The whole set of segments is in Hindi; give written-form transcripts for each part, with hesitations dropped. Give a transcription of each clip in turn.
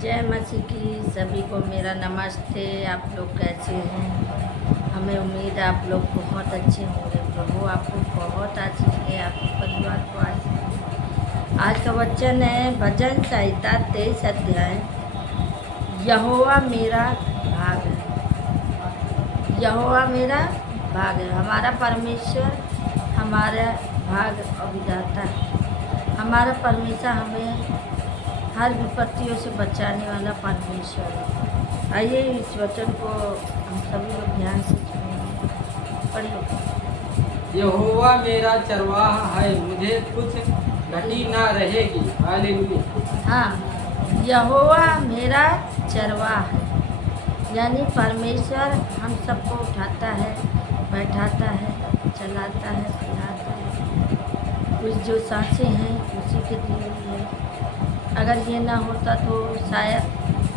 जय मसीह की सभी को मेरा नमस्ते। आप लोग कैसे हैं? हमें उम्मीद है आप लोग बहुत अच्छे होंगे। प्रभु आपको बहुत आशीष दे, आपके परिवार को आशीष दे। आज का वचन है भजन संहिता 23 अध्याय। यहोवा मेरा भाग है, यहोवा मेरा भाग है। हमारा परमेश्वर हमारा भाग और विधाता है। हमारा परमेश्वर हमें हर विपत्तियों से बचाने वाला परमेश्वर है। आइए इस वचन को हम सभी लोग ध्यान से सुनेंगे। पढ़िए। यहोवा मेरा चरवाहा है, मुझे कुछ घटी ना रहेगी। हालेलुया। हाँ, यहोवा मेरा चरवाहा है, यानी परमेश्वर हम सबको उठाता है, बैठाता है, चलाता है, पिलाता है। कुछ जो सांसें हैं उसी के दी हुई है। अगर ये ना होता तो शायद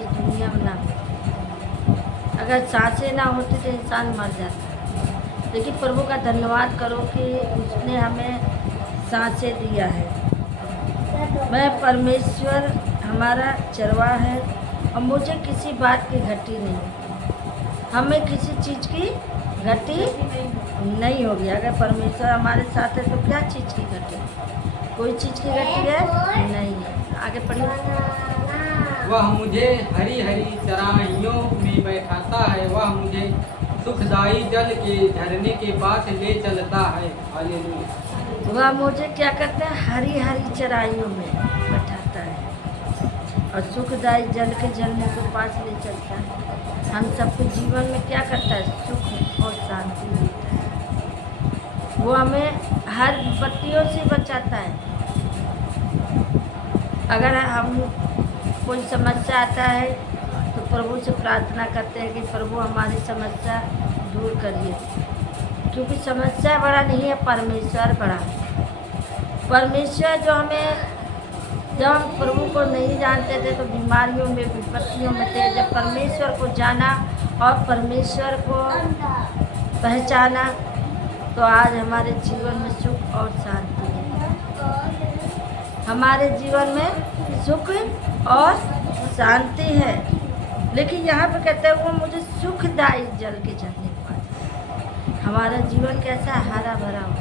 इस दुनिया में ना होता। अगर सांसें ना होती तो इंसान मर जाता। लेकिन प्रभु का धन्यवाद करो कि उसने हमें सांसें दिया है। मैं परमेश्वर हमारा चरवाहा है और मुझे किसी बात की घटी नहीं। हमें किसी चीज़ की घटी नहीं होगी। अगर परमेश्वर हमारे साथ है तो क्या चीज़ की घटी? कोई चीज़ की घटी है नहीं है। आगे पढ़िए। वह मुझे हरी हरी चराइयों में बैठाता है, वह मुझे सुखदाई जल के झरने के पास ले चलता है। हालेलुया। वह मुझे क्या करता है? हरी हरी चराइयों में बैठाता है और सुखदायी जल के झरने के पास ले चलता है। हम सबके जीवन में क्या करता है? सुख और शांति देता है। वो हमें हर विपत्तियों से बचाता है। अगर हम कोई समस्या आता है तो प्रभु से प्रार्थना करते हैं कि प्रभु हमारी समस्या दूर करिए, क्योंकि समस्या बड़ा नहीं है, परमेश्वर बड़ा है। परमेश्वर जो हमें, जब हम प्रभु को नहीं जानते थे तो बीमारियों में, विपत्तियों में थे। जब परमेश्वर को जाना और परमेश्वर को पहचाना तो आज हमारे जीवन में सुख और शांति है। हमारे जीवन में सुख और शांति है। लेकिन यहाँ पे कहते हैं वो मुझे सुखदायी जल के झरने के पास। हमारा जीवन कैसा है? हरा भरा हो,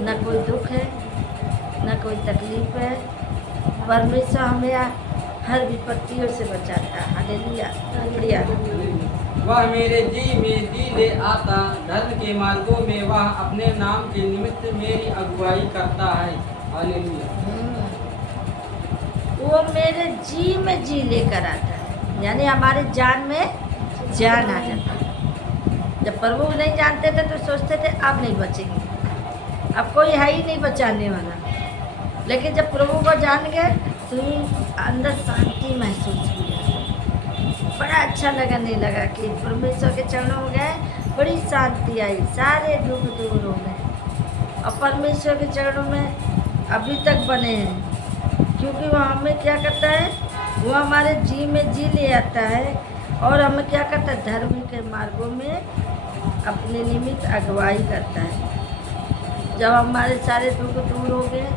न कोई दुख है, न कोई तकलीफ है। परमेश्वर हमें हर विपत्तियों से बचाता है। हालेलुया। बढ़िया। वह मेरे जी में जी ले आता, धर्म के मार्गों में वह अपने नाम के निमित्त मेरी अगुवाई करता है। हालेलुया। वो मेरे जी में जी लेकर आता है, यानी हमारे जान में जान आ जाता है। जब प्रभु को नहीं जानते थे तो सोचते थे अब नहीं बचेंगे, अब कोई है ही नहीं बचाने वाला। लेकिन जब प्रभु को जान गए तो अंदर शांति महसूस की। बड़ा अच्छा लगने लगा कि परमेश्वर के चरणों में गए, बड़ी शांति आई, सारे दुख दूर हो गए। और परमेश्वर के चरणों में अभी तक बने हैं, क्योंकि वह हमें क्या करता है? वो हमारे जी में जी ले आता है और हमें क्या करता है? धर्म के मार्गों में अपने निमित्त अगुवाई करता है। जब हमारे सारे दुख दूर हो गए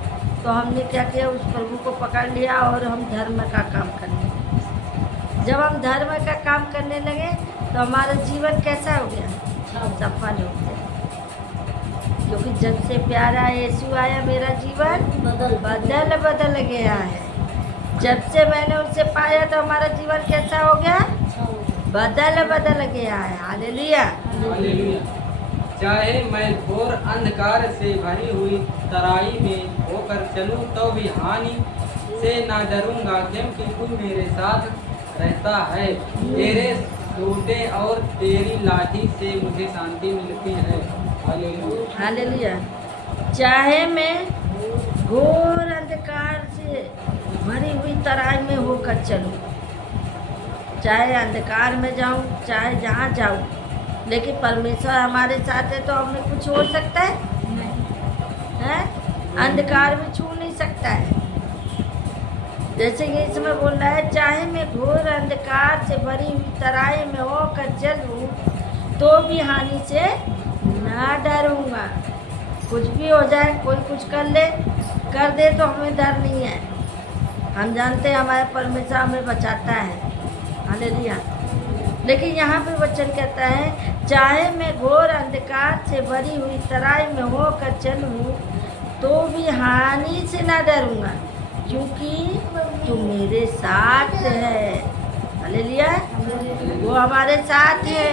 तो हमने क्या किया? उस प्रभु को पकड़ लिया और हम धर्म का काम करने लगे। जब हम धर्म का काम करने लगे तो हमारा जीवन कैसा हो गया? सफल हो गया। क्योंकि जब से प्यारा यीशु आया मेरा जीवन बदल गया है। जब से मैंने उसे पाया तो हमारा जीवन कैसा हो गया? बदल गया है। हालेलुया। हालेलुया। चाहे मैं घोर अंधकार से भरी हुई तराई में होकर चलूं तो भी हानि से ना डरूंगा, क्योंकि तू मेरे साथ रहता है। तेरे सूटे और तेरी लाठी से मुझे शांति मिलती है। हालेलुया। हालेलुया। चाहे मैं घोर अंधकार से भरी हुई तराई में होकर चलूं, चाहे अंधकार में जाऊं, चाहे जहाँ जाऊं, लेकिन परमेश्वर हमारे साथ है तो हमें कुछ हो सकता है? हैं? अंधकार में छू नहीं सकता है। जैसे ये इसमें बोल रहा है, चाहे मैं घोर अंधकार से भरी हुई तराई में होकर चलूं तो भी हानि से ना डरूंगा। कुछ भी हो जाए, कोई कुछ कर दे तो हमें डर नहीं है। हम जानते हैं हमारे परमेश्वर हमें बचाता है, हालेलुया। लेकिन यहाँ पे वचन कहता है, चाहे मैं घोर अंधकार से भरी हुई तराई में होकर चलूं तो भी हानि से ना डरूंगा, क्योंकि तू मेरे साथ है, हालेलुया। वो हमारे साथ है,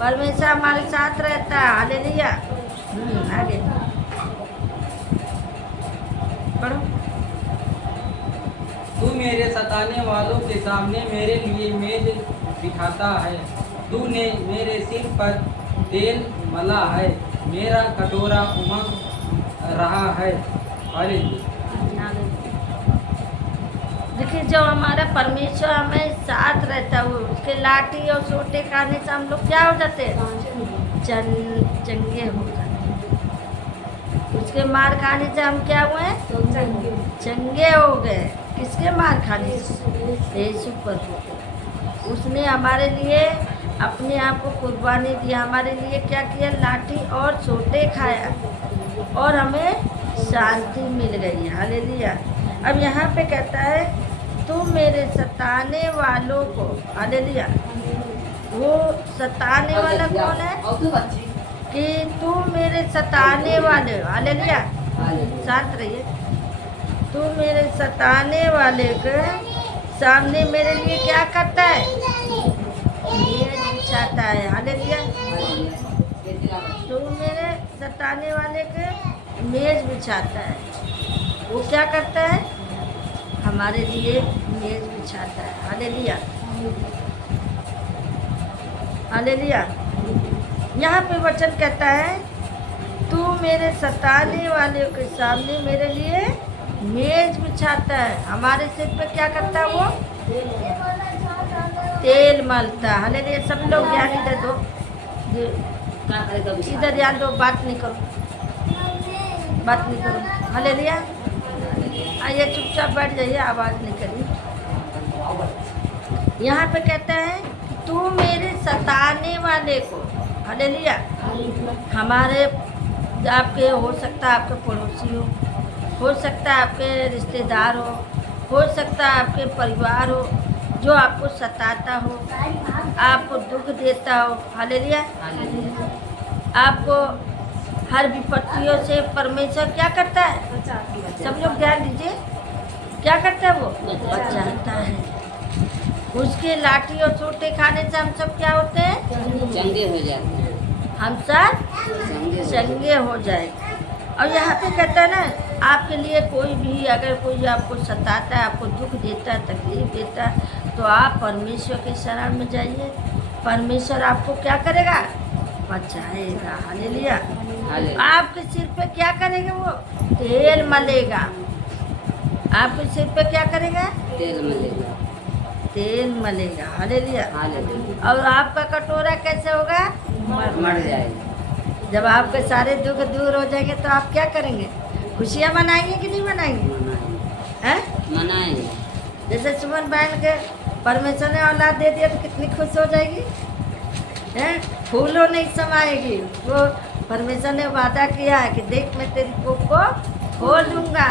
परमेश्वर हमारे साथ रहता है, हालेलुया। आगे पढ़ो। तू मेरे सताने वालों के सामने मेरे लिए मेज बिठाता है, तूने मेरे सिर पर तेल मला है, मेरा कटोरा उमंग रहा है, हालेलुया। देखिए, जब हमारा परमेश्वर हमें साथ रहता है, उसके लाठी और सोटे खाने से हम लोग क्या हो जाते हैं? चंगे हो जाते हैं। उसके मार खाने से हम क्या हुए? चंगे हो गए। किसके मार खाने से? यीशु पर। उसने हमारे लिए अपने आप को कुर्बानी दिया, हमारे लिए क्या किया? लाठी और सोटे खाया और हमें शांति मिल गई, हालेलुया। अब यहाँ पे कहता है, तू मेरे सताने वालों को, हालेलुया। वो सताने वाला कौन है? कि तू मेरे सताने वाले, हालेलुया, साथ रहिए। तू मेरे सताने वाले के सामने मेरे लिए क्या करता है? मेज बिछाता है, हालेलुया। तू मेरे सताने वाले के मेज बिछाता है। वो क्या करता है? हमारे लिए मेज बिछाता है, हालेलुया, हालेलुया। यहाँ पे वचन कहता है, तू मेरे सताने वाले के सामने मेरे लिए मेज बिछाता है। हमारे सिर पे क्या करता है? वो तेल मलता है, हालेलुया। सब लोग ध्यान इधर दो, इधर ध्यान दो, बात नहीं करो, बात नहीं करो, हालेलुया। आइए चुपचाप बैठ जाइए, आवाज़ नहीं करिए। यहाँ पे कहता है, तू मेरे सताने वाले को, हालेलुया। हमारे आपके हो सकता है आपके पड़ोसी हो सकता है आपके रिश्तेदार हो सकता है आपके परिवार हो, जो आपको सताता हो, आपको दुख देता हो, हालेलुया। आपको हर विपत्तियों से परमेश्वर क्या करता है? सब लोग ध्यान दीजिए, क्या करता है? वो बचाता है। उसके लाठी और छोटे खाने से हम सब क्या होते हैं? चंगे हो जाते हैं, हम सब चंगे हो जाए। और यहाँ पे कहता है ना, आपके लिए कोई भी अगर कोई आपको सताता है, आपको दुख देता है, तकलीफ देता है, तो आप परमेश्वर के शरण में जाइए। परमेश्वर आपको क्या करेगा? बचाएगा, हालेलुया। आपके सिर पे क्या करेगा? वो तेल मलेगा। आपके सिर पे क्या करेगा? तेल मलेगा, तेल मलेगा, हालेलुया। हालेलुया। और आपका कटोरा कैसे होगा? मर जाएगा। जब आपके सारे दुख दूर हो जाएंगे तो आप क्या करेंगे? खुशियाँ मनाएंगे कि नहीं मनाएंगे? हैं? मनाएंगे। जैसे सुमन बहन के परमेश्वर ने औलाद दे दिया तो कितनी खुश हो जाएगी, हैं? फूलों नहीं समाएगी। वो परमेश्वर ने वादा किया है कि देख, मैं तेरी कोख को खोल दूंगा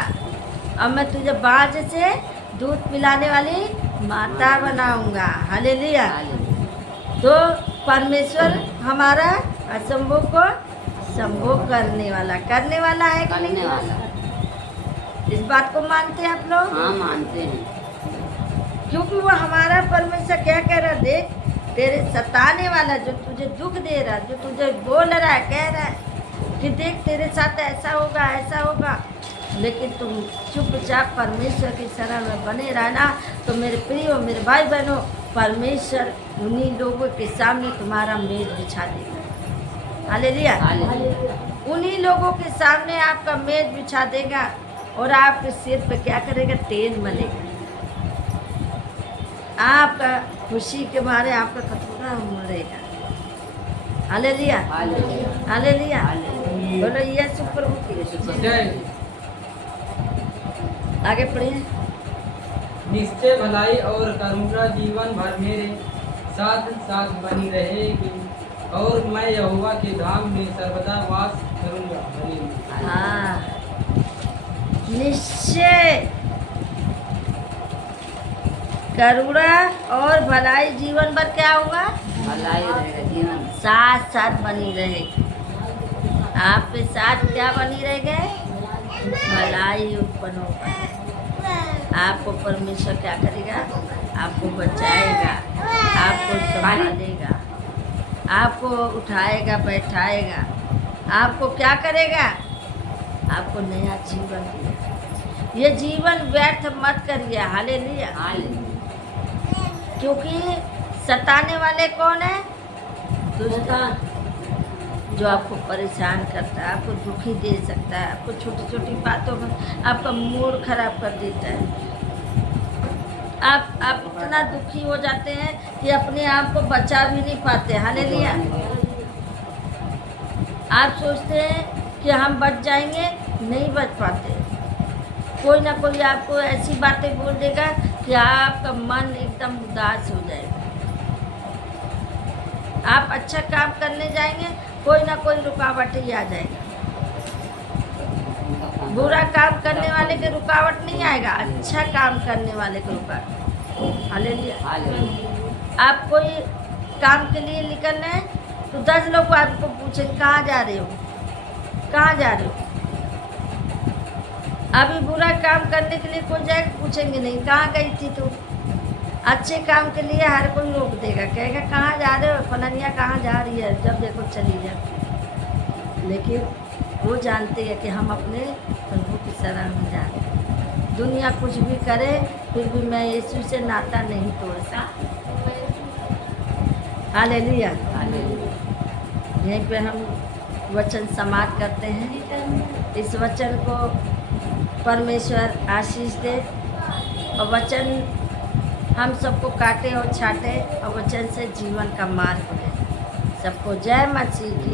और मैं तुझे बाज से दूध पिलाने वाली माता बनाऊंगा, हालेलुया। तो परमेश्वर हमारा असंभव को संभव करने वाला है कि नहीं? वाला। इस बात को मानते हैं आप लोग? हाँ, मानते हैं। क्योंकि वो हमारा परमेश्वर क्या कह रहा है? देख, तेरे सताने वाला जो तुझे दुख दे रहा है, जो तुझे बोल रहा है, कह रहा है कि देख तेरे साथ ऐसा होगा, ऐसा होगा, लेकिन तुम चुपचाप परमेश्वर की शरण में बने रहना, तो मेरे प्रियो, मेरे भाई बहनों, परमेश्वर उन्हीं लोगों के सामने तुम्हारा मेज बिछा देगा, हालेलुया। उन्हीं लोगों के सामने आपका मेज बिछा देगा और आपके सिर पे क्या करेगा? तेल मलेगा। आपका खुशी के मारे आपका कटोरा मरेगा, हालेलुया, हालेलुया। बोलो यीशु प्रभु की जय। आगे पढ़िए। निश्चय भलाई और करुणा जीवन भर मेरे साथ साथ बनी रहेगी और मैं यहोवा के धाम में सर्वदा वास करूंगा, हालेलुया। हाँ, निश्चय करुणा और भलाई जीवन भर क्या होगा? भलाई रहेगा जीवन। साथ साथ बनी रहे। आपके साथ क्या बनी रह गए? भलाई उत्पन्न होगा। आपको परमेश्वर क्या करेगा? आपको बचाएगा, आपको संभालेगा, आपको उठाएगा, बैठाएगा, आपको क्या करेगा? आपको नया जीवन देगा। ये जीवन व्यर्थ मत करिए। हालेलुया। हालेलुया। क्योंकि सताने वाले कौन है? दुष्ट, जो आपको परेशान करता है, आपको दुखी दे सकता है, आपको छोटी छोटी बातों में आपका मूड खराब कर देता है। आप इतना दुखी हो जाते हैं कि अपने आप को बचा भी नहीं पाते। हालेलुया। आप सोचते हैं कि हम बच जाएंगे, नहीं बच पाते। कोई ना कोई आपको ऐसी बातें बोल देगा कि आपका मन एकदम उदास हो जाएगा। आप अच्छा काम करने जाएंगे, कोई ना कोई रुकावट ही आ जाएगा। बुरा काम करने वाले के रुकावट नहीं आएगा, अच्छा काम करने वाले के रुकावट। हालेलुया। हालेलुया। आप कोई काम के लिए निकलना है तो 10 लोग आपको पूछेंगे कहाँ जा रहे हो, कहाँ जा रहे हो। अभी बुरा काम करने के लिए कोई जाएगा, पूछेंगे नहीं कहाँ गई थी तू। अच्छे काम के लिए हर कोई रोक देगा, कहेगा कहाँ जा रहे हो, फलानिया कहाँ जा रही है, जब देखो चली जाती। लेकिन वो जानते हैं कि हम अपने प्रभु की शरण में जा रहे हैं। दुनिया कुछ भी करे, फिर भी मैं यीशु से नाता नहीं तोड़ सकती। हालेलुया। हालेलुया। यहीं पे हम वचन समाप्त करते हैं। इस वचन को परमेश्वर आशीष दे और वचन हम सबको काटे और छाटे और वचन से जीवन का मार्ग दे। सबको जय मसीह की।